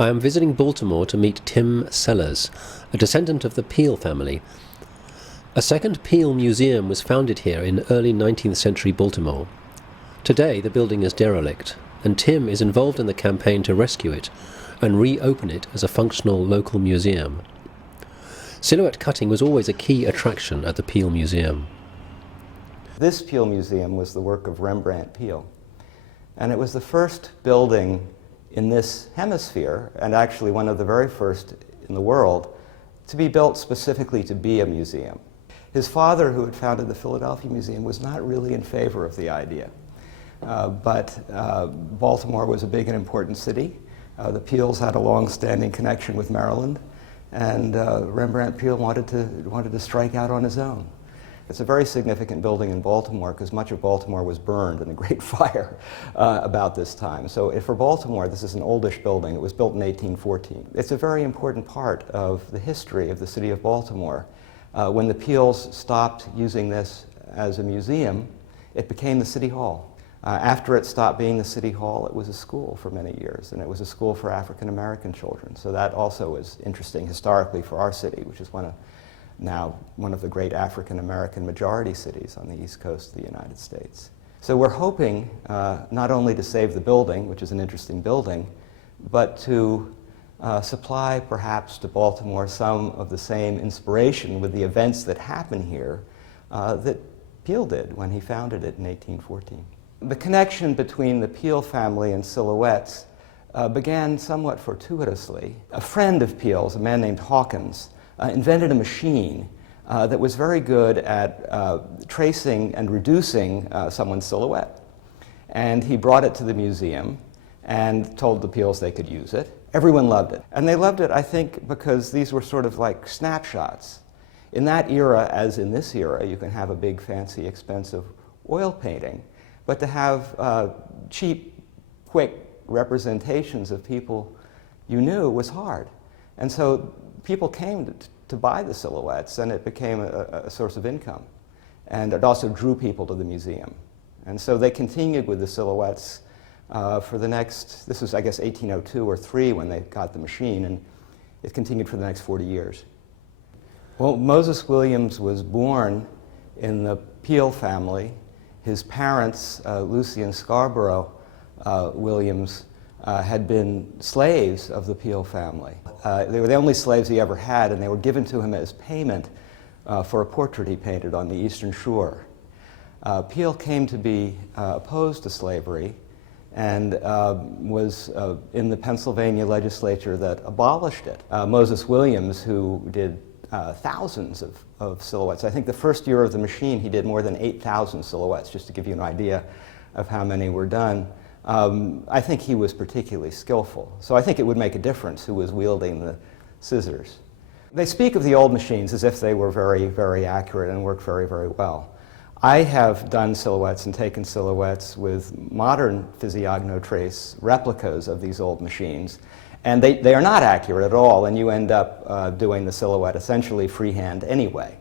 I am visiting Baltimore to meet Tim Sellers, a descendant of the Peale family. A second Peale Museum was founded here in early 19th century Baltimore. Today the building is derelict, and Tim is involved in the campaign to rescue it and reopen it as a functional local museum. Silhouette cutting was always a key attraction at the Peale Museum. This Peale Museum was the work of Rembrandt Peale, and it was the first building in this hemisphere, and actually one of the very first in the world, to be built specifically to be a museum. His father, who had founded the Philadelphia Museum, was not really in favor of the idea. But Baltimore was a big and important city. The Peales had a long-standing connection with Maryland, and Rembrandt Peale wanted to strike out on his own. It's a very significant building in Baltimore because much of Baltimore was burned in the Great Fire about this time. So for Baltimore, this is an oldish building. It was built in 1814. It's a very important part of the history of the city of Baltimore. When the Peales stopped using this as a museum, it became the City Hall. After it stopped being the City Hall, it was a school for many years, and it was a school for African American children. So that also is interesting historically for our city, which is now one of the great African American majority cities on the East Coast of the United States. So we're hoping not only to save the building, which is an interesting building, but to supply perhaps to Baltimore some of the same inspiration with the events that happen here that Peale did when he founded it in 1814. The connection between the Peale family and Silhouettist began somewhat fortuitously. A friend of Peale's, a man named Hawkins, invented a machine that was very good at tracing and reducing someone's silhouette. And he brought it to the museum and told the Peales they could use it. Everyone loved it. And they loved it, I think, because these were sort of like snapshots. In that era, as in this era, you can have a big, fancy, expensive oil painting. But to have cheap, quick representations of people you knew was hard. And so people came to buy the silhouettes, and it became a source of income. And it also drew people to the museum. And so they continued with the silhouettes for the next, this was I guess 1802 or 3 when they got the machine, and it continued for the next 40 years. Well, Moses Williams was born in the Peale family. His parents, Lucy and Scarborough Williams, had been slaves of the Peale family. They were the only slaves he ever had, and they were given to him as payment for a portrait he painted on the Eastern Shore. Peale came to be opposed to slavery and was in the Pennsylvania legislature that abolished it. Moses Williams, who did thousands of silhouettes. I think the first year of the machine he did more than 8,000 silhouettes, just to give you an idea of how many were done. I think he was particularly skillful. So I think it would make a difference who was wielding the scissors. They speak of the old machines as if they were very, very accurate and worked very, very well. I have done silhouettes and taken silhouettes with modern physiognotrace replicas of these old machines, and they are not accurate at all, and you end up doing the silhouette essentially freehand anyway.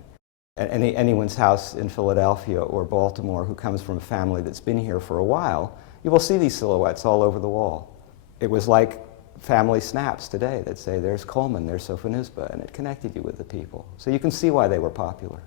Anyone's house in Philadelphia or Baltimore who comes from a family that's been here for a while, you will see these silhouettes all over the wall. It was like family snaps today that say, there's Coleman, there's Sofonusba, and it connected you with the people. So you can see why they were popular.